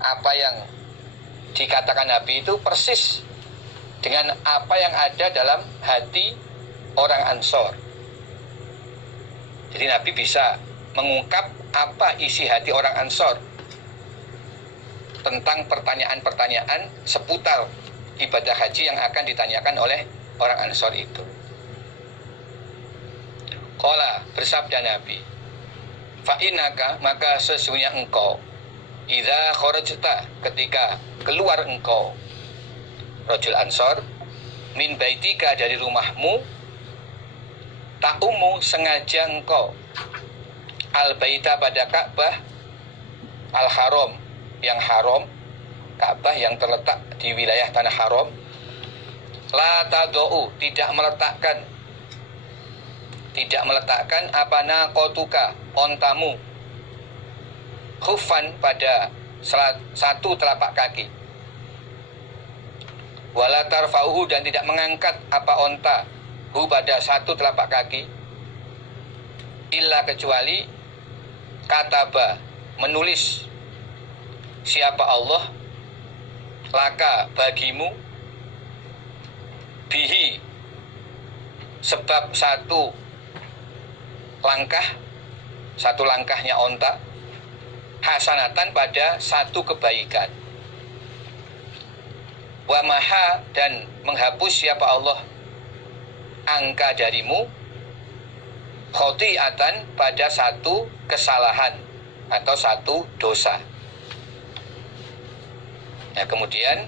apa yang dikatakan Nabi itu persis dengan apa yang ada dalam hati orang Ansor. Jadi Nabi bisa mengungkap apa isi hati orang Ansor tentang pertanyaan-pertanyaan seputar ibadah haji yang akan ditanyakan oleh orang Ansor itu. Qala, bersabda Nabi, fa'inaka, maka sesungguhnya engkau, idza kharajta, ketika keluar engkau, rajul Ansor, min baitika, dari rumahmu, ta'umu, sengaja engkau, al-baita, pada Ka'bah, al-haram, yang haram, Ka'bah yang terletak di wilayah tanah haram, la tado'u, tidak meletakkan apa naqotuka, ontamu, khufan, pada satu telapak kaki, wala tarfa'uhu, dan tidak mengangkat apa onta, hu, pada satu telapak kaki, illa, kecuali kataba, menulis siapa Allah, laka, bagimu, bihi, sebab satu langkahnya onta, hasanatan, pada satu kebaikan, wa maha, dan menghapus siapa Allah angka darimu, khoti'atan, pada satu kesalahan atau satu dosa. Nah, kemudian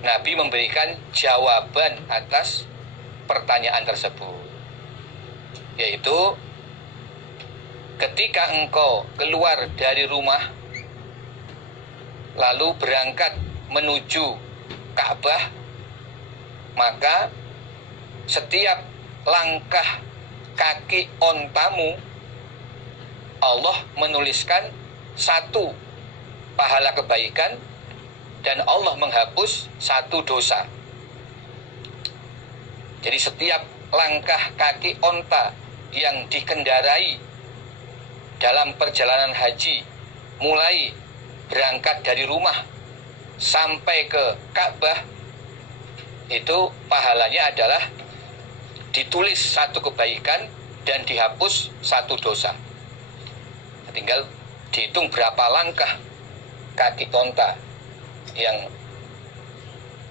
Nabi memberikan jawaban atas pertanyaan tersebut, yaitu ketika engkau keluar dari rumah lalu berangkat menuju Ka'bah, maka setiap langkah kaki ontamu Allah menuliskan satu pahala kebaikan dan Allah menghapus satu dosa. Jadi setiap langkah kaki onta yang dikendarai dalam perjalanan haji, mulai berangkat dari rumah sampai ke Ka'bah, itu pahalanya adalah ditulis satu kebaikan dan dihapus satu dosa. Tinggal dihitung berapa langkah kaki onta yang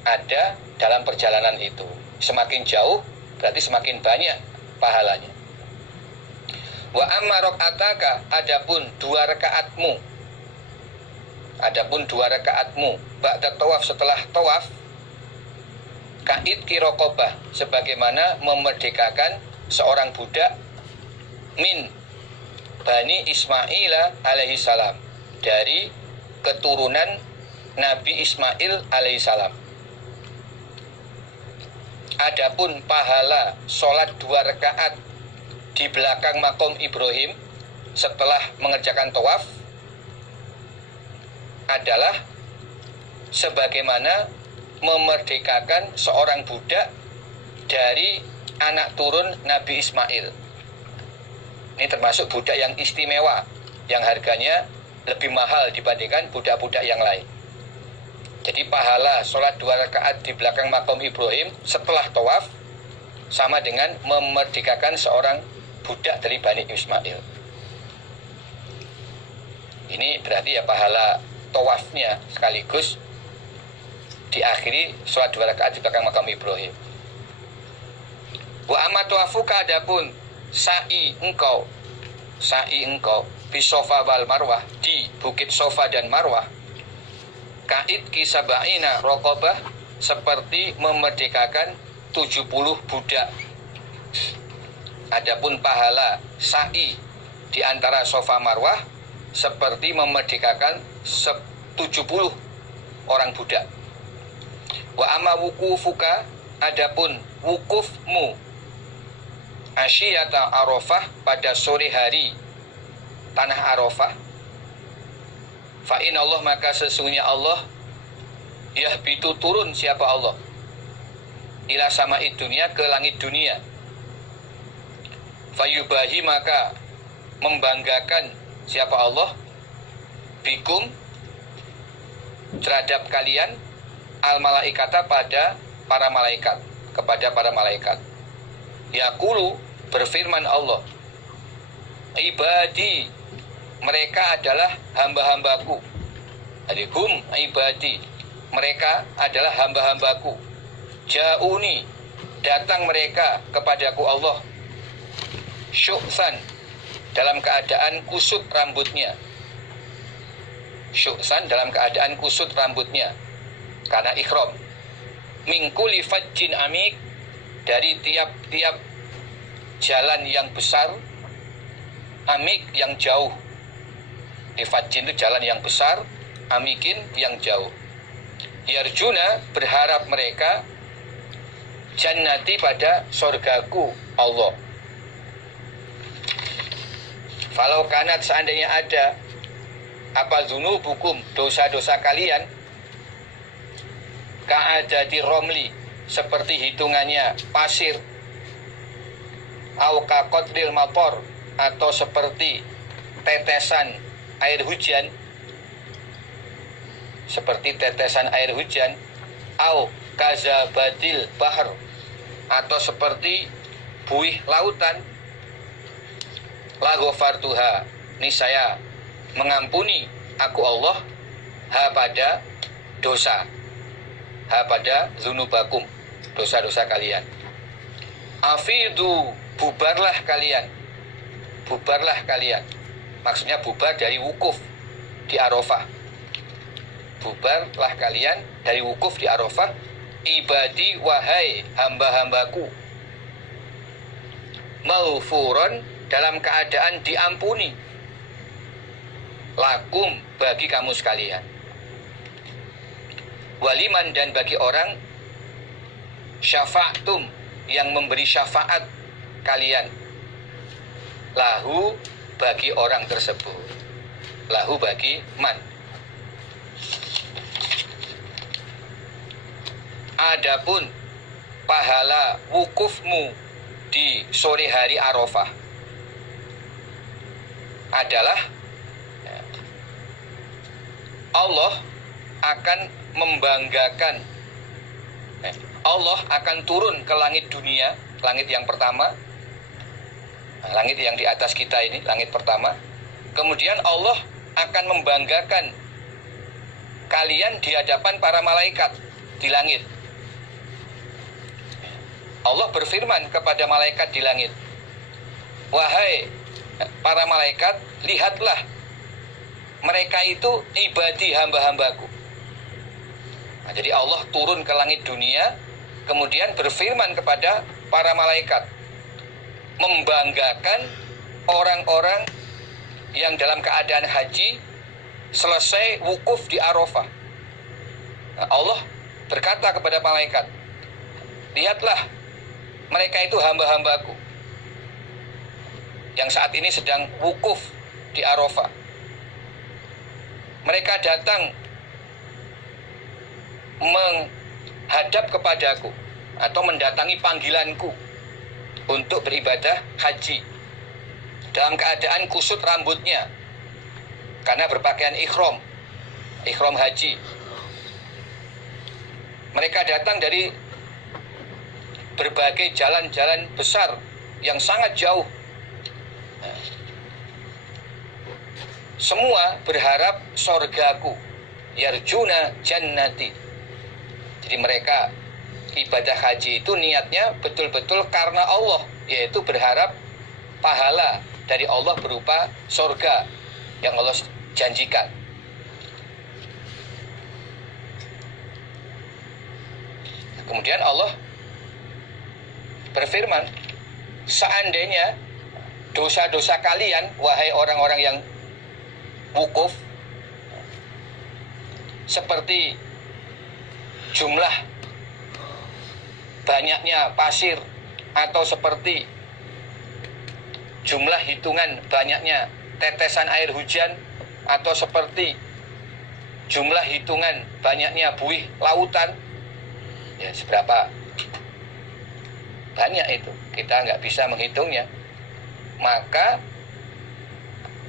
ada dalam perjalanan itu. Semakin jauh berarti semakin banyak pahalanya. Wa amma rakaataka, adapun dua rakaatmu ba'da tawaf, setelah tawaf, ka'id kirokobah, sebagaimana memerdekakan seorang budak, min Bani Ismail alaihi salam, dari keturunan Nabi Ismail alaihi salam. Adapun pahala sholat 2 rakaat di belakang makom Ibrahim setelah mengerjakan tawaf adalah sebagaimana memerdekakan seorang budak dari anak turun Nabi Ismail. Ini termasuk budak yang istimewa, yang harganya lebih mahal dibandingkan budak-budak yang lain. Jadi pahala sholat 2 rakaat di belakang makom Ibrahim setelah tawaf sama dengan memerdekakan seorang budak dari Bani Ismail. Ini berarti ya pahala tawafnya sekaligus diakhiri sholat 2 rakaat di belakang makam Ibrahim. Wa amma tawafuka, adapun sa'i engkau bi Sofa wal Marwah, di Bukit Sofa dan Marwah, ka'id kisaba'ina raqabah, seperti memerdekakan 70 budak. Adapun pahala sa'i di antara Sofa Marwah seperti memerdekakan 70 orang budak. Wa amma wukufuka, adapun wukufmu asyiyata Arafah, pada sore hari tanah Arafah, fa inna Allah, maka sesungguhnya Allah, yahbitu, turun siapa Allah, ila sama'id dunia, ke langit dunia, fayubahi, maka membanggakan siapa Allah, bikum, terhadap kalian al malaikata pada para malaikat, kepada para malaikat. Yaqulu, berfirman Allah, ibadi, mereka adalah hamba-hambaku. Jadi hum ibadi, mereka adalah hamba-hambaku. Ja'uni, datang mereka kepadaku Allah. Syu'san, dalam keadaan kusut rambutnya. Syu'san, dalam keadaan kusut rambutnya karena ikhram. Min kulli fajjin amik, dari tiap-tiap jalan yang besar, amik yang jauh. Fajjin itu jalan yang besar, amikin yang jauh. Yarjuna, berharap mereka, jannati, pada surgaku Allah. Falau kanat, seandainya ada, apa dzunubukum, dosa-dosa kalian, ka'adati romli, seperti hitungannya pasir, au kaqatril mator, atau seperti tetesan air hujan, seperti tetesan air hujan, au kazabadil bahr, atau seperti buih lautan, la ghafartuha, niscaya mengampuni aku Allah, ha pada dosa, ha pada dzunubakum, dosa-dosa kalian. Afidu, bubarlah kalian, bubarlah kalian, maksudnya bubar dari wukuf di Arafah. Bubarlah kalian dari wukuf di Arafah. Ibadi, wahai hamba-hambaku, maghfuron, dalam keadaan diampuni, lakum, bagi kamu sekalian. Waliman, dan bagi orang, syafa'tum, yang memberi syafaat kalian, lahu, bagi orang tersebut, lahu, bagi man. Adapun pahala wukufmu di sore hari Arafah adalah Allah akan membanggakan, Allah akan turun ke langit dunia, langit yang pertama, langit yang di atas kita ini, langit pertama. Kemudian Allah akan membanggakan kalian di hadapan para malaikat di langit. Allah berfirman kepada malaikat di langit, wahai para malaikat, lihatlah, mereka itu ibadi, hamba-hambaku. Nah, jadi Allah turun ke langit dunia, kemudian berfirman kepada para malaikat, membanggakan orang-orang yang dalam keadaan haji selesai wukuf di Arafah. Nah, Allah berkata kepada malaikat, lihatlah, mereka itu hamba-hambaku yang saat ini sedang wukuf di Arafah. Mereka datang menghadap kepadaku atau mendatangi panggilanku untuk beribadah haji dalam keadaan kusut rambutnya karena berpakaian ikhram haji. Mereka datang dari berbagai jalan-jalan besar yang sangat jauh. Semua berharap sorgaku, yarjuna jannati. Jadi mereka ibadah haji itu niatnya betul-betul karena Allah, yaitu berharap pahala dari Allah berupa sorga yang Allah janjikan. Kemudian Allah berfirman, seandainya dosa-dosa kalian, wahai orang-orang yang wukuf, seperti jumlah banyaknya pasir, atau seperti jumlah hitungan banyaknya tetesan air hujan, atau seperti jumlah hitungan banyaknya buih lautan, ya seberapa banyak itu, kita nggak bisa menghitungnya, maka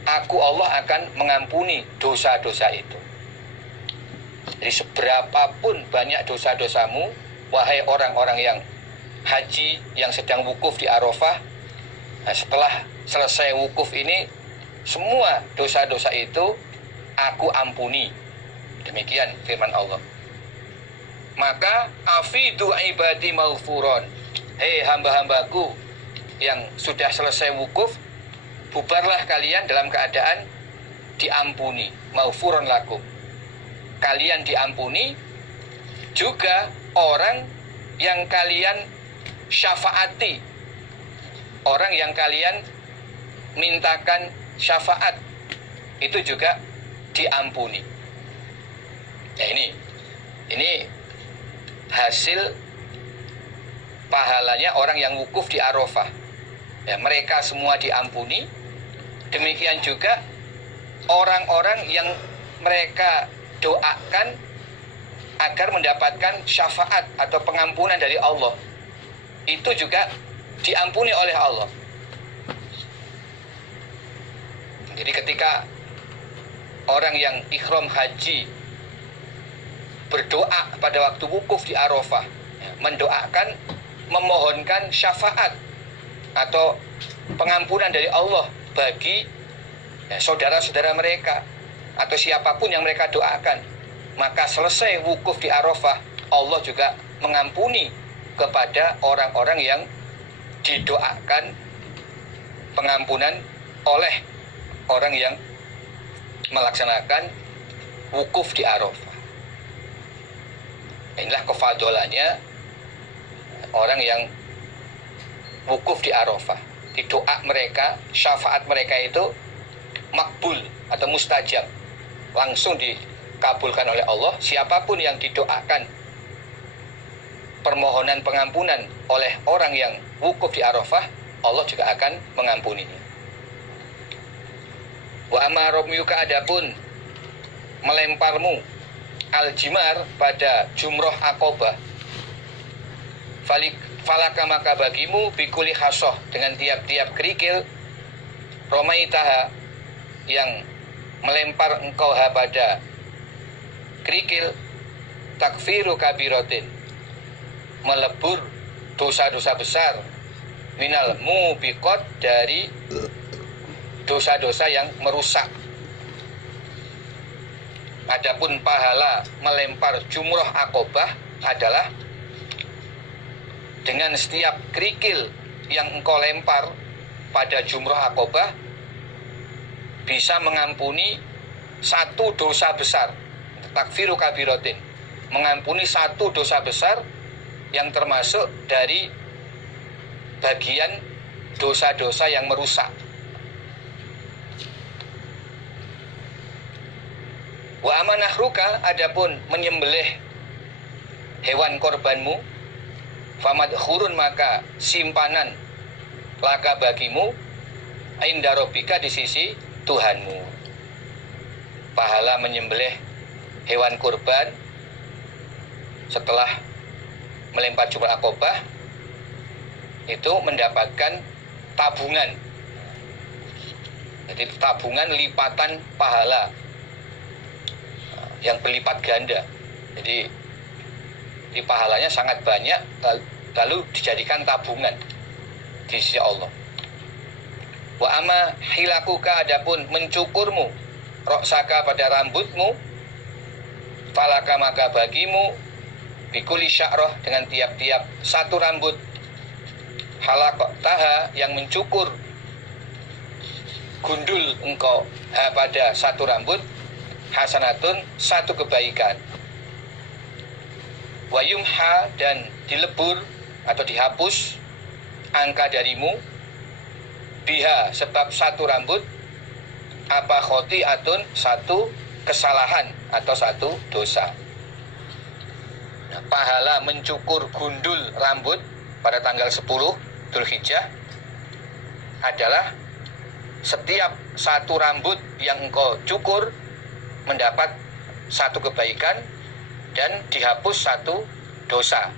aku Allah akan mengampuni dosa-dosa itu. Jadi seberapapun banyak dosa-dosamu, wahai orang-orang yang haji, yang sedang wukuf di Arafah, nah, setelah selesai wukuf ini, semua dosa-dosa itu aku ampuni. Demikian firman Allah. Maka afidu ibadi maghfuron, hei hamba-hambaku yang sudah selesai wukuf, bubarlah kalian dalam keadaan diampuni. Maghfuron lakum, kalian diampuni. Juga orang yang kalian syafaati, orang yang kalian mintakan syafaat, itu juga diampuni. Ya, ini hasil pahalanya orang yang wukuf di Arafah. Ya, mereka semua diampuni. Demikian juga orang-orang yang mereka doakan agar mendapatkan syafaat atau pengampunan dari Allah, itu juga diampuni oleh Allah. Jadi ketika orang yang ihram haji berdoa pada waktu wukuf di Arafah, mendoakan, memohonkan syafaat atau pengampunan dari Allah bagi saudara-saudara mereka atau siapapun yang mereka doakan, maka selesai wukuf di Arafah, Allah juga mengampuni kepada orang-orang yang didoakan pengampunan oleh orang yang melaksanakan wukuf di Arafah. Inilah kefadolannya orang yang wukuf di Arafah. Di doa mereka, syafaat mereka itu makbul atau mustajab, langsung dikabulkan oleh Allah. Siapapun yang didoakan permohonan pengampunan oleh orang yang wukuf di Arafah, Allah juga akan mengampuninya. Wa amaromyuka, adapun melemparmu al-jimar pada jumroh Aqobah, falaka maka bagimu bikuli khasoh, dengan tiap-tiap kerikil, romaitaha yang melempar engkau pada kerikil, takfiru kabirotin, melebur dosa-dosa besar, minal mubiqot, dari dosa-dosa yang merusak. Adapun pahala melempar jumroh Aqobah adalah dengan setiap kerikil yang engkau lempar pada jumroh Aqobah bisa mengampuni satu dosa besar, takfiru kabirotin, mengampuni satu dosa besar yang termasuk dari bagian dosa-dosa yang merusak. Wa amanahruka, adapun menyembelih hewan korbanmu, famadkhurun maka simpanan laka bagimu, inda rabbika, di sisi Tuhanmu. Pahala menyembelih hewan kurban setelah melempar jumroh Aqobah itu mendapatkan tabungan. Jadi tabungan lipatan pahala yang berlipat ganda. Jadi di pahalanya sangat banyak, lalu dijadikan tabungan di sisi Allah. Wa ama hilakuka, adapun mencukurmu roksaka pada rambutmu, falaka maka bagimu bikuli sya'roh, dengan tiap-tiap satu rambut, halakok taha yang mencukur gundul engkau pada satu rambut, hasanatun satu kebaikan, wayumha dan dilebur atau dihapus angka darimu, biha sebab satu rambut, apa khoti'atun satu kesalahan atau satu dosa. Nah, pahala mencukur gundul rambut pada tanggal 10 Dzulhijjah adalah setiap satu rambut yang engkau cukur mendapat satu kebaikan dan dihapus satu dosa.